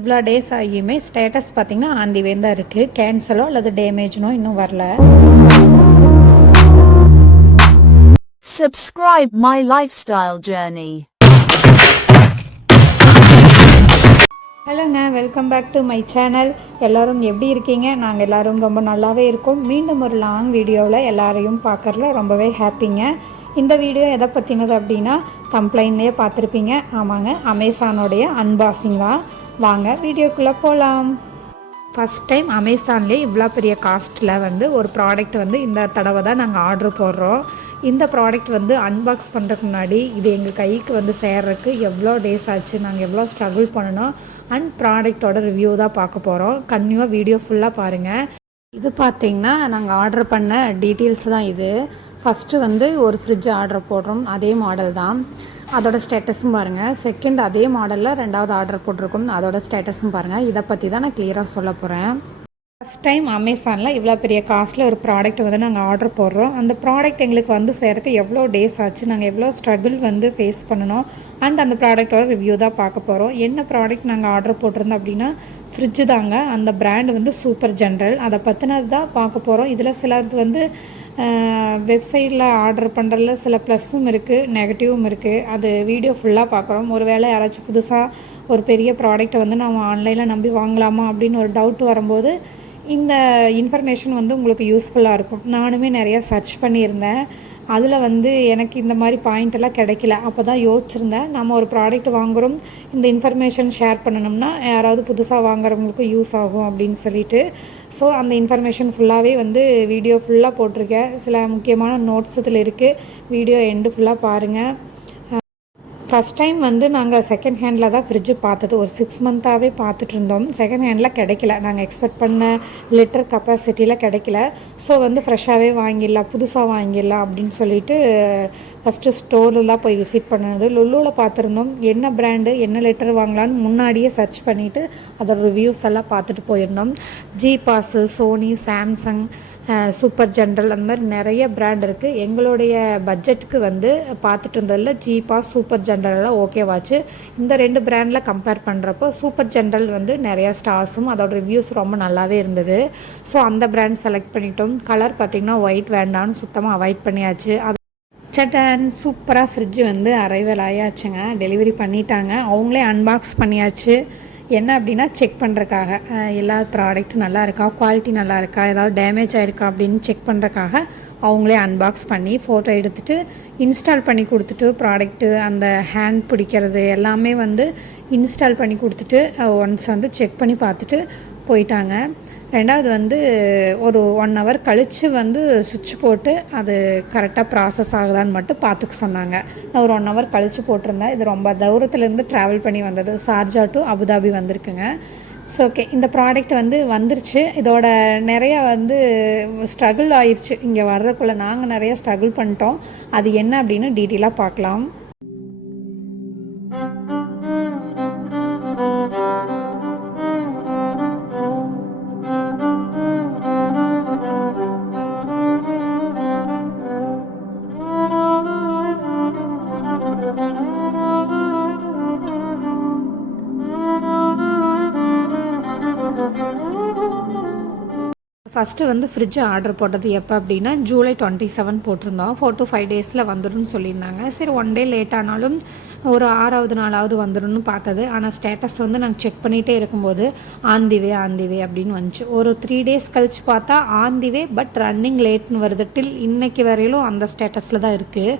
இவ்வளோ days ஆகியுமே status பார்த்திங்கன்னா on the வே தான் இருக்குது. கேன்சலோ அல்லது டேமேஜ்னோ இன்னும் வரல. Subscribe my lifestyle journey. ஹலோங்க, welcome back to my channel. எல்லோரும் எப்படி இருக்கீங்க? நாங்கள் எல்லோரும் ரொம்ப நல்லாவே இருக்கோம். மீண்டும் ஒரு லாங் வீடியோவில் எல்லாரையும் பார்க்குறதுல ரொம்பவே ஹாப்பிங்க. இந்த வீடியோ எதை பற்றினது அப்படின்னா தம்ப்ளைன்லேயே பார்த்துருப்பீங்க. ஆமாங்க, அமேசானோடைய அன்பாக்சிங் தான். வாங்க வீடியோக்குள்ளே போகலாம். ஃபஸ்ட் டைம் அமேசான்லேயே இவ்வளோ பெரிய காஸ்ட்டில் ஒரு ப்ராடக்ட் இந்த தடவை தான் நாங்கள் ஆர்டர் போடுறோம். இந்த ப்ராடக்ட் அன்பாக்ஸ் பண்ணுறதுக்கு முன்னாடி இது எங்கள் கைக்கு சேர்றதுக்கு எவ்வளோ டேஸ் ஆச்சு, நாங்கள் எவ்வளோ ஸ்ட்ரகிள் பண்ணணும் அண்ட் ப்ராடக்டோட ரிவ்யூ தான் பார்க்க போகிறோம். கன்டினியூவாக வீடியோ ஃபுல்லாக பாருங்கள். இது பார்த்திங்கன்னா நாங்கள் ஆர்டர் பண்ண டீட்டெயில்ஸ் தான் இது. ஃபஸ்ட்டு ஒரு ஃப்ரிட்ஜ் ஆர்டர் போடுறோம், அதே மாடல் தான். அதோட ஸ்டேட்டஸும் பாருங்கள். செகண்ட் அதே மாடலில் ரெண்டாவது ஆர்டர் போட்டிருக்கோம், அதோட ஸ்டேட்டஸும் பாருங்கள். இதை பற்றி தான் நான் கிளியராக சொல்ல போகிறேன். ஃபஸ்ட் டைம் அமேசானில் இவ்வளோ பெரிய காஸ்ட்டில் ஒரு ப்ராடக்ட் நாங்கள் ஆர்டர் போடுறோம். அந்த ப்ராடக்ட் எங்களுக்கு சேர்றதுக்கு எவ்வளோ டேஸ் ஆச்சு, நாங்கள் எவ்வளோ ஸ்ட்ரகிள் ஃபேஸ் பண்ணணும் அண்ட் அந்த ப்ராடக்டோட ரிவ்யூ தான் பார்க்க போகிறோம். என்ன ப்ராடக்ட் நாங்கள் ஆர்டர் போட்டிருந்தோம் அப்படின்னா ஃப்ரிட்ஜு தாங்க. அந்த பிராண்டு சூப்பர் ஜென்ரல். அதை பற்றினது தான் பார்க்க போகிறோம். இதில் சிலது வெப்சைட்டில் ஆர்டர் பண்ணுறதுல சில ப்ளஸ்ஸும் இருக்குது, நெகட்டிவும் இருக்குது. அது வீடியோ ஃபுல்லாக பார்க்குறோம். ஒரு வேளை யாராச்சும் புதுசாக ஒரு பெரிய ப்ராடக்ட்டை நம்ம ஆன்லைனில் நம்பி வாங்கலாமா அப்படின்னு ஒரு டவுட் வரும்போது இந்த இன்ஃபர்மேஷன் உங்களுக்கு யூஸ்ஃபுல்லாக இருக்கும். நானுமே நிறையா சர்ச் பண்ணியிருந்தேன். அதில் எனக்கு இந்த மாதிரி பாயிண்ட் எல்லாம் கிடைக்கல. அப்போ தான் யோசிச்சிருந்தேன், நம்ம ஒரு ப்ராடக்ட் வாங்குகிறோம், இந்த இன்ஃபர்மேஷன் ஷேர் பண்ணணும்னா யாராவது புதுசாக வாங்குறவங்களுக்கு யூஸ் ஆகும் அப்படின்னு சொல்லிட்டு. ஸோ அந்த இன்ஃபர்மேஷன் ஃபுல்லாகவே வீடியோ ஃபுல்லாக போட்டிருக்கேன். சில முக்கியமான நோட்ஸ் இதில் இருக்குது. வீடியோ எண்டு ஃபுல்லாக பாருங்கள். ஃபஸ்ட் டைம் நாங்கள் செகண்ட் ஹேண்டில் தான் ஃப்ரிட்ஜு பார்த்தது. ஒரு 6 மந்த்தாகவே பார்த்துட்டு இருந்தோம். செகண்ட் ஹேண்டில் கிடைக்கல, நாங்கள் எக்ஸ்பெக்ட் பண்ண லிட்டர் கெப்பாசிட்டியில் கிடைக்கல. ஸோ ஃப்ரெஷ்ஷாகவே வாங்கிடலாம், புதுசாக வாங்கிடலாம் அப்படின்னு சொல்லிட்டு ஃபஸ்ட்டு ஸ்டோரில் தான் போய் விசிட் பண்ணது. லுலுவில் பார்த்துருந்தோம். என்ன பிராண்டு என்ன லிட்டர் வாங்கலான்னு முன்னாடியே சர்ச் பண்ணிவிட்டு அதோட ரிவ்யூஸ் எல்லாம் பார்த்துட்டு போயிருந்தோம். ஜி பாஸு, சோனி, சாம்சங், சூப்பர் ஜென்ரல், அந்த மாதிரி நிறைய பிராண்ட் இருக்குது. எங்களுடைய பட்ஜெட்டுக்கு பார்த்துட்டு இருந்ததில் ஜி பாஸ், சூப்பர் ஜென்ரல்லாம் ஓகேவாச்சு. இந்த 2 பிராண்டில் கம்பேர் பண்ணுறப்போ சூப்பர் ஜென்ரல் நிறையா ஸ்டார்ஸும் அதோட ரிவ்யூஸ் ரொம்ப நல்லாவே இருந்தது. ஸோ அந்த பிராண்ட் செலக்ட் பண்ணிட்டோம். கலர் பார்த்திங்கன்னா ஒயிட் வேண்டான்னு சுத்தமாக அவாய்ட் பண்ணியாச்சு. சட்டன் சூப்பராக ஃப்ரிட்ஜு அரைவல் ஆயாச்சுங்க. டெலிவரி பண்ணிட்டாங்க. அவங்களே அன்பாக்ஸ் பண்ணியாச்சு. என்ன அப்படின்னா செக் பண்ணுறக்காக எல்லா ப்ராடக்ட்டும் நல்லா இருக்கா, குவாலிட்டி நல்லா இருக்கா, ஏதாவது டேமேஜ் ஆகிருக்கா அப்படின்னு செக் பண்ணுறக்காக அவங்களே அன்பாக்ஸ் பண்ணி ஃபோட்டோ எடுத்துகிட்டு இன்ஸ்டால் பண்ணி கொடுத்துட்டு ப்ராடக்ட்டு அந்த ஹேண்ட் பிடிக்கிறது எல்லாமே இன்ஸ்டால் பண்ணி கொடுத்துட்டு ஒன்ஸ் செக் பண்ணி பார்த்துட்டு போயிட்டாங்க. ரெண்டாவது ஒரு 1 ஹவர் கழித்து சுவிட்ச் போட்டு அது கரெக்டாக ப்ராசஸ் ஆகுதான்னு மட்டும் பார்த்துக்க சொன்னாங்க. நான் ஒரு 1 ஹவர் கழித்து போட்டிருந்தேன். இது ரொம்ப தூரத்துலேருந்து ட்ராவல் பண்ணி வந்தது. சார்ஜா டு அபுதாபி வந்திருக்குங்க. ஸோ ஓகே, இந்த ப்ராடக்ட் வந்துருச்சு. இதோட நிறையா ஸ்ட்ரகிள் ஆயிடுச்சு. இங்கே வர்றதுக்குள்ளே நாங்கள் நிறையா ஸ்ட்ரகிள் பண்ணிட்டோம். அது என்ன அப்படின்னு டீட்டெயிலாக பார்க்கலாம். ஃபஸ்ட்டு ஃப்ரிட்ஜு ஆர்டர் போட்டது எப்போ அப்படின்னா ஜூலை 27 போட்டிருந்தோம். 4 to 5 டேஸில் வந்துடும்னு சொல்லியிருந்தாங்க. சரி, 1 டே லேட் ஆனாலும் ஒரு 6வது நாளாவது வந்துடும்னு பார்த்தது. ஆனால் ஸ்டேட்டஸ் நாங்கள் செக் பண்ணிகிட்டே இருக்கும்போது ஆன் தி வே அப்படின்னு வந்துச்சு. ஒரு 3 டேஸ் கழித்து பார்த்தா on the way but running லேட்னு வருது. டில் இன்றைக்கி வரையிலும் அந்த ஸ்டேட்டஸில் தான் இருக்குது.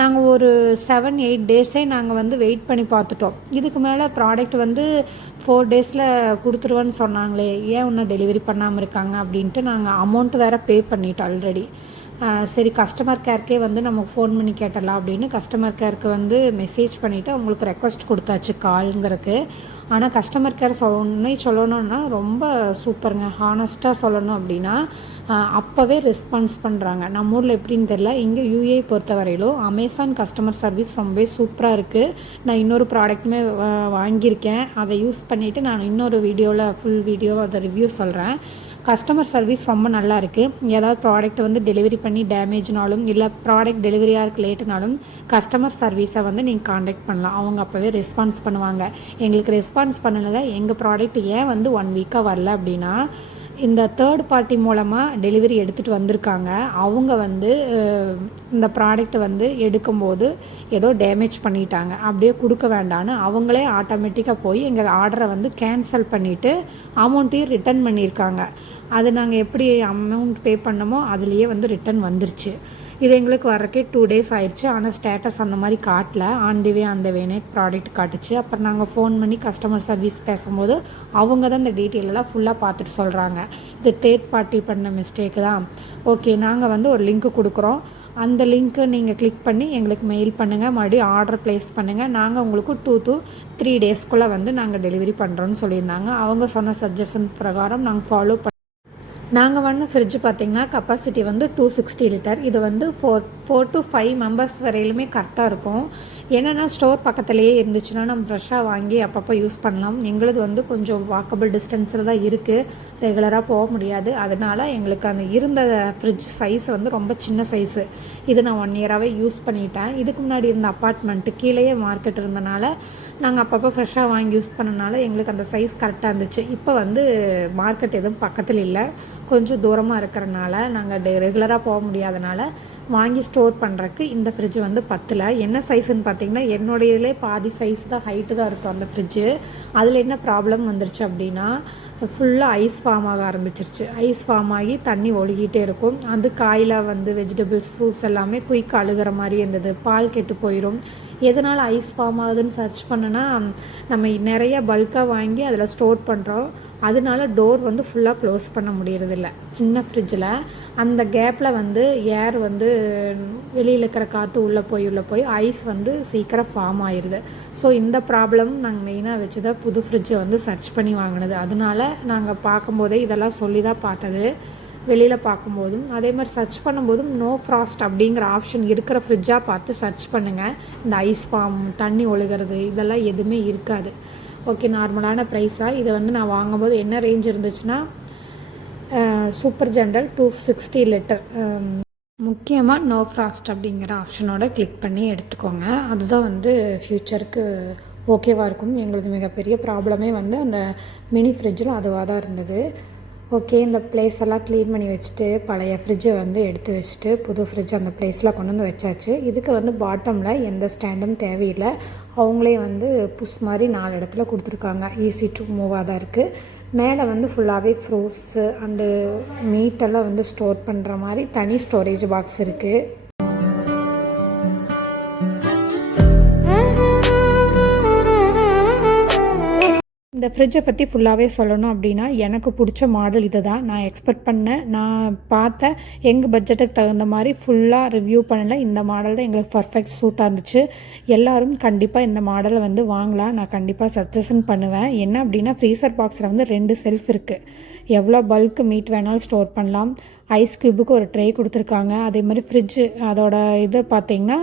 நாங்கள் ஒரு 7-8 டேஸே நாங்கள் வெயிட் பண்ணி பார்த்துட்டோம். இதுக்கு மேலே ப்ராடக்ட் 4 டேஸில் கொடுத்துருவேன்னு சொன்னாங்களே, ஏன் இன்னும் டெலிவரி பண்ணாமல் இருக்காங்க அப்படின்ட்டு நாங்கள் அமௌண்ட் வேறு பே பண்ணிட்டோம் ஆல்ரெடி. சரி, கஸ்டமர் கேருக்கே நம்ம ஃபோன் பண்ணி கேட்டலாம் அப்படின்னு கஸ்டமர் கேருக்கு மெசேஜ் பண்ணிவிட்டு அவங்களுக்கு ரெக்வஸ்ட் கொடுத்தாச்சு கால்ங்கிறதுக்கு. ஆனால் கஸ்டமர் கேர் சொல்லணுன்னா ரொம்ப சூப்பருங்க. ஹானஸ்ட்டாக சொல்லணும் அப்படின்னா அப்போவே ரெஸ்பான்ஸ் பண்ணுறாங்க. நம்ம ஊரில் எப்படின்னு தெரில, இங்கே யூஏ பொறுத்த வரையிலும் அமேசான் கஸ்டமர் சர்வீஸ் ரொம்பவே சூப்பராக இருக்குது. நான் இன்னொரு ப்ராடக்ட்டுமே வாங்கியிருக்கேன். அதை யூஸ் பண்ணிவிட்டு நான் இன்னொரு வீடியோவில் ஃபுல் வீடியோ அதை ரிவ்யூ சொல்கிறேன். கஸ்டமர் சர்வீஸ் ரொம்ப நல்லா இருக்குது. ஏதாவது ப்ராடக்ட் வந்து டெலிவரி பண்ணி டேமேஜ்னாலும் இல்லை ப்ராடக்ட் டெலிவரியாக இருக்க லேட்டுனாலும் கஸ்டமர் சர்வீஸை வந்து நீங்கள் காண்டாக்ட் பண்ணலாம். அவங்க அப்போவே ரெஸ்பான்ஸ் பண்ணுவாங்க. எங்களுக்கு ரெஸ்பான்ஸ் பண்ணலை, எங்கள் ப்ராடக்ட் ஏன் வந்து 1 வீக்காக வரல அப்படின்னா, இந்த தேர்ட் பார்ட்டி மூலமாக டெலிவரி எடுத்துகிட்டு வந்திருக்காங்க. அவங்க வந்து இந்த ப்ராடக்ட் வந்து எடுக்கும்போது ஏதோ டேமேஜ் பண்ணிட்டாங்க, அப்படியே கொடுக்க வேண்டான்னு அவங்களே ஆட்டோமேட்டிக்காக போய் எங்கள் ஆர்டரை வந்து கேன்சல் பண்ணிவிட்டு அமௌண்ட்டையும் ரிட்டன் பண்ணியிருக்காங்க. அது நாங்கள் எப்படி அமௌண்ட் பே பண்ணமோ அதுலேயே வந்து ரிட்டன் வந்துருச்சு. இது எங்களுக்கு வரக்கே 2 days ஆயிடுச்சு. ஆனால் ஸ்டேட்டஸ் அந்த மாதிரி காட்டல, ஆன் தி வே அந்த வேனே ப்ராடக்ட் காட்டுச்சு. அப்புறம் நாங்கள் ஃபோன் பண்ணி கஸ்டமர் சர்வீஸ் பேசும்போது அவங்க தான் இந்த டீட்டெயிலெல்லாம் ஃபுல்லாக பார்த்துட்டு சொல்கிறாங்க, இது தேர்ட் பார்ட்டி பண்ண மிஸ்டேக்கு தான். ஓகே, நாங்கள் வந்து ஒரு லிங்க்கு கொடுக்குறோம், அந்த லிங்க்கை நீங்கள் கிளிக் பண்ணி எங்களுக்கு மெயில் பண்ணுங்கள், மறுபடியும் ஆர்டர் ப்ளேஸ் பண்ணுங்கள், நாங்கள் உங்களுக்கு 2 to 3 daysக்குள்ளே வந்து நாங்கள் டெலிவரி பண்ணுறோன்னு சொல்லியிருந்தாங்க. அவங்க சொன்ன சஜஷன் பிரகாரம் நாங்கள் ஃபாலோ நாங்கள் வாங்கின ஃப்ரிட்ஜ் பார்த்திங்கன்னா கெப்பாசிட்டி வந்து 260 லிட்டர். இது வந்து 4 to 5 மெம்பர்ஸ் வரையிலுமே கரெக்டாக இருக்கும். என்னென்னா ஸ்டோர் பக்கத்துலேயே இருந்துச்சுன்னா நம்ம ஃப்ரெஷ்ஷாக வாங்கி அப்பப்போ யூஸ் பண்ணலாம். எங்களுது வந்து கொஞ்சம் வாக்கபிள் டிஸ்டன்ஸில் தான் இருக்குது, ரெகுலராக போக முடியாது. அதனால் எங்களுக்கு அந்த இருந்த ஃப்ரிட்ஜ் சைஸ் வந்து ரொம்ப சின்ன சைஸு. இது நான் 1 year யூஸ் பண்ணிட்டேன். இதுக்கு முன்னாடி இருந்த அப்பார்ட்மெண்ட்டு கீழேயே மார்க்கெட் இருந்தனால நாங்கள் அப்பப்போ ஃப்ரெஷ்ஷாக வாங்கி யூஸ் பண்ணனால எங்களுக்கு அந்த சைஸ் கரெக்டாக இருந்துச்சு. இப்போ வந்து மார்க்கெட் எதுவும் பக்கத்தில் இல்லை, கொஞ்சம் தூரமாக இருக்கிறனால நாங்கள் ரெகுலராக போக முடியாதனால வாங்கி ஸ்டோர் பண்ணுறக்கு இந்த ஃப்ரிட்ஜ் வந்து பத்தலை. என்ன சைஸுன்னு பார்த்தீங்கன்னா என்னுடையதுலே பாதி சைஸ் தான், ஹைட்டு தான் இருக்கும் அந்த ஃப்ரிட்ஜு. அதில் என்ன ப்ராப்ளம் வந்துருச்சு அப்படின்னா, ஃபுல்லாக ஐஸ் ஃபார்ம் ஆக ஆரம்பிச்சிருச்சு. ஐஸ் ஃபார்ம் ஆகி தண்ணி ஒழுகிட்டே இருக்கும். அது காயில் வந்து வெஜிடபிள்ஸ் ஃப்ரூட்ஸ் எல்லாமே குயிக் அழுகிற மாதிரி இருந்தது. பால் கெட்டு போயிடும். எதனால் ஐஸ் ஃபார்ம் ஆகுதுன்னு சர்ச் பண்ணனா, நம்ம நிறைய பல்காக வாங்கி அதில் ஸ்டோர் பண்ணுறோம், அதனால டோர் வந்து ஃபுல்லாக க்ளோஸ் பண்ண முடியறதில்ல சின்ன ஃப்ரிட்ஜில். அந்த கேப்பில் வந்து ஏர் வந்து வெளியில் இருக்கிற காற்று உள்ளே போய் ஐஸ் வந்து சீக்கிரம் ஃபார்ம் ஆயிடுது. ஸோ இந்த ப்ராப்ளம் நாங்கள் மெயினாக வச்சு தான் புது ஃப்ரிட்ஜை வந்து சர்ச் பண்ணி வாங்கினது. அதனால நாங்கள் பார்க்கும்போதே இதெல்லாம் சொல்லி தான் பார்த்தது. வெளியில் பார்க்கும்போதும் அதே மாதிரி சர்ச் பண்ணும்போதும் நோ ஃப்ராஸ்ட் அப்படிங்கிற ஆப்ஷன் இருக்கிற ஃப்ரிட்ஜாக பார்த்து சர்ச் பண்ணுங்கள். இந்த ஐஸ் ஃபார்ம், தண்ணி ஒழுகிறது இதெல்லாம் எதுவுமே இருக்காது. ஓகே, நார்மலான ப்ரைஸாக இதை வந்து நான் வாங்கும்போது என்ன ரேஞ்ச் இருந்துச்சுன்னா, சூப்பர் ஜென்ரல் 260 லிட்டர். முக்கியமாக நோ ஃப்ராஸ்ட் அப்படிங்கிற ஆப்ஷனோட கிளிக் பண்ணி எடுத்துக்கோங்க. அதுதான் வந்து ஃப்யூச்சருக்கு ஓகேவாக இருக்கும். எங்களுக்கு மிகப்பெரிய ப்ராப்ளமே வந்து அந்த மினி ஃப்ரிட்ஜில் அதுவாக தான் இருந்தது. ஓகே, இந்த பிளேஸ் எல்லாம் க்ளீன் பண்ணி வச்சுட்டு பழைய ஃப்ரிட்ஜை வந்து எடுத்து வச்சுட்டு புது ஃப்ரிட்ஜ் அந்த பிளேஸில் கொண்டு வந்து வச்சாச்சு. இதுக்கு வந்து பாட்டமில் எந்த ஸ்டாண்டும் தேவையில்லை, அவங்களே வந்து புஷ் மாதிரி 4 இடத்துல கொடுத்துருக்காங்க. ஈஸி டு மூவாக தான் இருக்குது. மேலே வந்து ஃபுல்லாகவே ஃப்ரூட்ஸு அண்டு மீட்டெல்லாம் வந்து ஸ்டோர் பண்ணுற மாதிரி தனி ஸ்டோரேஜ் பாக்ஸ் இருக்குது. இந்த ஃப்ரிட்ஜை பற்றி ஃபுல்லாகவே சொல்லணும் அப்படின்னா, எனக்கு பிடிச்ச மாடல் இது தான். நான் எக்ஸ்பெக்ட் பண்ணேன், நான் பார்த்தேன், எங்கள் பட்ஜெட்டுக்கு தகுந்த மாதிரி ஃபுல்லாக ரிவ்யூ பண்ணல. இந்த மாடல் தான் எங்களுக்கு பர்ஃபெக்ட் சூட்டாக இருந்துச்சு. எல்லோரும் கண்டிப்பாக இந்த மாடலை வந்து வாங்கலாம், நான் கண்டிப்பாக சஜஷன் பண்ணுவேன். என்ன அப்படின்னா, ஃப்ரீசர் பாக்ஸில் வந்து 2 செல்ஃப் இருக்குது. எவ்வளோ பல்க் மீட் வேணாலும் ஸ்டோர் பண்ணலாம். ஐஸ் க்யூபுக்கு ஒரு ட்ரே கொடுத்துருக்காங்க. அதே மாதிரி ஃப்ரிட்ஜு அதோட இது பார்த்திங்கன்னா,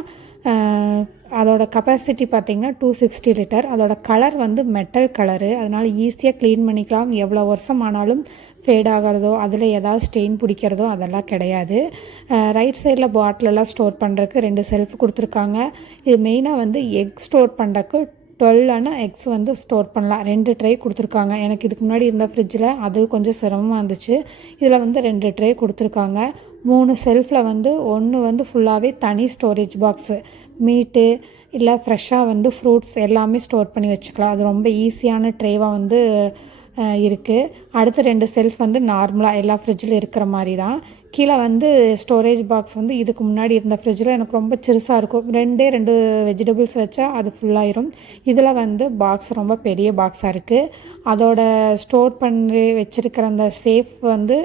அதோட கெப்பாசிட்டி பார்த்திங்கன்னா 260 லிட்டர். அதோட கலர் வந்து மெட்டல் கலரு, அதனால் ஈஸியாக க்ளீன் பண்ணிக்கலாம். எவ்வளோ வருஷம் ஆனாலும் ஃபேட் ஆகிறதோ அதில் ஏதாவது ஸ்டெயின் பிடிக்கிறதோ அதெல்லாம் கிடையாது. ரைட் சைடில் பாட்டிலெல்லாம் ஸ்டோர் பண்ணுறதுக்கு 2 செல்ஃப் கொடுத்துருக்காங்க. இது மெயினாக வந்து எக் ஸ்டோர் பண்ணுறதுக்கு 12 எக்ஸ் வந்து ஸ்டோர் பண்ணலாம். 2 ட்ரே கொடுத்துருக்காங்க. எனக்கு இதுக்கு முன்னாடி இருந்த ஃப்ரிட்ஜில் அது கொஞ்சம் சிரமமாக இருந்துச்சு. இதில் வந்து 2 ட்ரே கொடுத்துருக்காங்க. 3 செல்ஃபில் வந்து 1 வந்து ஃபுல்லாகவே தனி ஸ்டோரேஜ் பாக்ஸு, மீட்டு இல்லை ஃப்ரெஷ்ஷாக வந்து ஃப்ரூட்ஸ் எல்லாமே ஸ்டோர் பண்ணி வச்சுக்கலாம். அது ரொம்ப ஈஸியான ட்ரேவாக வந்து இருக்குது. அடுத்து 2 செல்ஃப் வந்து நார்மலாக எல்லா ஃப்ரிட்ஜில் இருக்கிற மாதிரி தான். கீழே வந்து ஸ்டோரேஜ் பாக்ஸ் வந்து இதுக்கு முன்னாடி இருந்த ஃப்ரிட்ஜில் எனக்கு ரொம்ப சிறுசாக இருக்கும். 2 வெஜிடபிள்ஸ் வச்சா அது ஃபுல்லாயிரும். இதில் வந்து பாக்ஸ் ரொம்ப பெரிய பாக்ஸாக இருக்குது. அதோட ஸ்டோர் பண்ணி வச்சுருக்கிற அந்த சேஃப் வந்து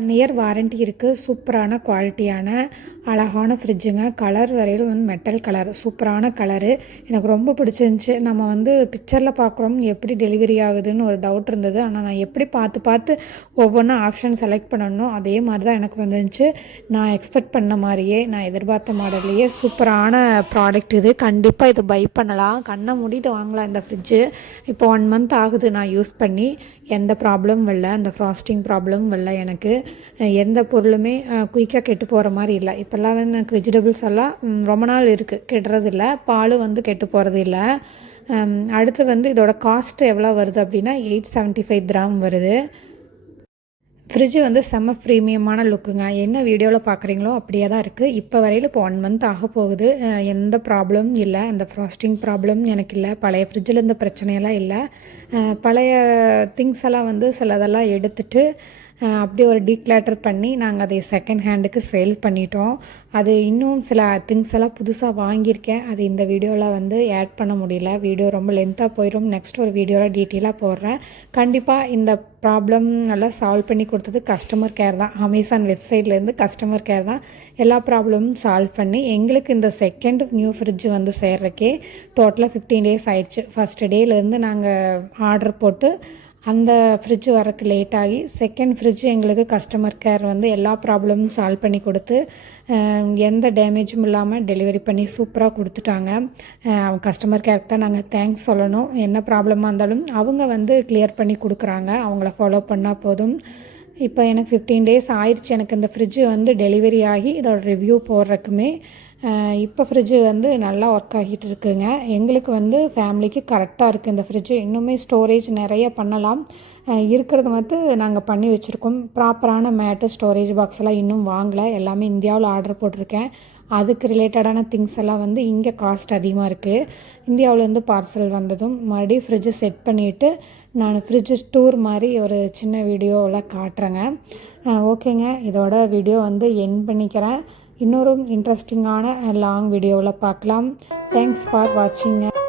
1 இயர் வாரண்ட்டி இருக்குது. சூப்பரான குவாலிட்டியான அழகான ஃப்ரிட்ஜுங்க. கலர் வரையிலும் வந்து மெட்டல் கலர், சூப்பரான கலரு. எனக்கு ரொம்ப பிடிச்சிருந்துச்சி. நம்ம வந்து பிக்சரில் பார்க்குறோம் எப்படி டெலிவரி ஆகுதுன்னு ஒரு டவுட் இருந்தது. ஆனால் நான் எப்படி பார்த்து ஒவ்வொன்றா ஆப்ஷன் செலக்ட் பண்ணணும் அதே மாதிரி தான் எனக்கு வந்துருந்துச்சு. நான் எக்ஸ்பெக்ட் பண்ண மாதிரியே, நான் எதிர்பார்த்த மாடல்லையே சூப்பரான ப்ராடக்ட் இது. கண்டிப்பாக இது பை பண்ணலாம். கண்ணை மூடிட்டு வாங்கலாம் இந்த ஃப்ரிட்ஜு. இப்போ 1 மந்த் ஆகுது நான் யூஸ் பண்ணி. எந்த ப்ராப்ளமும் இல்லை, அந்த ஃப்ராஸ்டிங் ப்ராப்ளமும் இல்லை. எனக்கு எந்த பொருளுமே குயிக்காக கெட்டு போகிற மாதிரி இல்லை. இப்போல்லாம் வந்து எனக்கு வெஜிடபிள்ஸ் எல்லாம் ரொம்ப நாள் இருக்குது, கெட்டுறதில்ல. பால் வந்து கெட்டு போகிறது இல்லை. அடுத்து வந்து இதோட காஸ்ட் எவ்வளோ வருது அப்படின்னா 875 கிராம் வருது. ஃப்ரிட்ஜு வந்து செம்ம ப்ரீமியமான லுக்குங்க. என்ன வீடியோவில் பார்க்குறீங்களோ அப்படியே தான் இருக்குது. இப்போ வரையில் இப்போ 1 மந்த் ஆக போகுது. எந்த ப்ராப்ளமும் இல்லை. அந்த ஃப்ராஸ்டிங் ப்ராப்ளம் எனக்கு இல்லை. பழைய ஃப்ரிட்ஜில் இந்த பிரச்சனையெல்லாம் இல்லை. பழைய திங்ஸ் எல்லாம் வந்து சிலதெல்லாம் எடுத்துட்டு அப்படியே ஒரு டீக்ளாட்டர் பண்ணி நாங்கள் அதை செகண்ட் ஹேண்டுக்கு சேல் பண்ணிட்டோம். அது இன்னும் சில திங்ஸ் எல்லாம் புதுசாக வாங்கியிருக்கேன். அது இந்த வீடியோவில் வந்து ஆட் பண்ண முடியல. வீடியோ ரொம்ப லென்த்தாக போயிடும். நெக்ஸ்ட் ஒரு வீடியோவில் டீட்டெயிலாக போடுறேன். கண்டிப்பாக இந்த ப்ராப்ளம் நல்லா சால்வ் பண்ணி கொடுத்தது கஸ்டமர் கேர் தான். அமேசான் வெப்சைட்லேருந்து கஸ்டமர் கேர் தான் எல்லா ப்ராப்ளமும் சால்வ் பண்ணி எங்களுக்கு இந்த செகண்ட் நியூ ஃப்ரிட்ஜ் வந்து சேர்றக்கே டோட்டலாக 15 டேஸ் ஆயிடுச்சு. ஃபஸ்ட்டு டேலேருந்து நாங்கள் ஆர்டர் போட்டு அந்த ஃப்ரிட்ஜ் வரக்கு லேட் ஆகி செகண்ட் ஃப்ரிட்ஜ் எங்களுக்கு கஸ்டமர் கேர் வந்து எல்லா ப்ராப்ளமும் சால்வ் பண்ணி கொடுத்து எந்த டேமேஜும் இல்லாமல் டெலிவரி பண்ணி சூப்பராக கொடுத்துட்டாங்க. அவங்க கஸ்டமர் கேருக்கு தான் நாங்கள் தேங்க்ஸ் சொல்லணும். என்ன ப்ராப்ளமாக இருந்தாலும் அவங்க வந்து கிளியர் பண்ணி கொடுக்குறாங்க. அவங்கள ஃபாலோ பண்ணால் போதும். இப்போ எனக்கு 15 டேஸ் ஆயிடுச்சு எனக்கு இந்த ஃப்ரிட்ஜு வந்து டெலிவரி ஆகி இதோட ரிவ்யூ போடுறக்குமே. இப்போ ஃப்ரிட்ஜு வந்து நல்லா ஒர்க் ஆகிட்டு இருக்குங்க. எங்களுக்கு வந்து ஃபேமிலிக்கு கரெக்டாக இருக்குது இந்த ஃப்ரிட்ஜு. இன்னுமே ஸ்டோரேஜ் நிறைய பண்ணலாம். இருக்கிறது மட்டும் நாங்கள் பண்ணி வச்சுருக்கோம். ப்ராப்பரான மேட்டு ஸ்டோரேஜ் பாக்ஸ் எல்லாம் இன்னும் வாங்கலை. எல்லாமே இந்தியாவில் ஆர்டர் போட்டிருக்கேன். அதுக்கு ரிலேட்டடான திங்ஸ் எல்லாம் வந்து இங்கே காஸ்ட் அதிகமாக இருக்குது. இந்தியாவிலேருந்து பார்சல் வந்ததும் மறுபடியும் ஃப்ரிட்ஜை செட் பண்ணிவிட்டு நான் ஃப்ரிட்ஜு டூர் மாதிரி ஒரு சின்ன வீடியோவில் காட்டுறேங்க. ஓகேங்க, இதோட வீடியோ வந்து எண்ட் பண்ணிக்கிறேன். இன்னொரு இன்ட்ரெஸ்டிங்கான லாங் வீடியோவில் பார்க்கலாம். Thanks for வாட்சிங்க.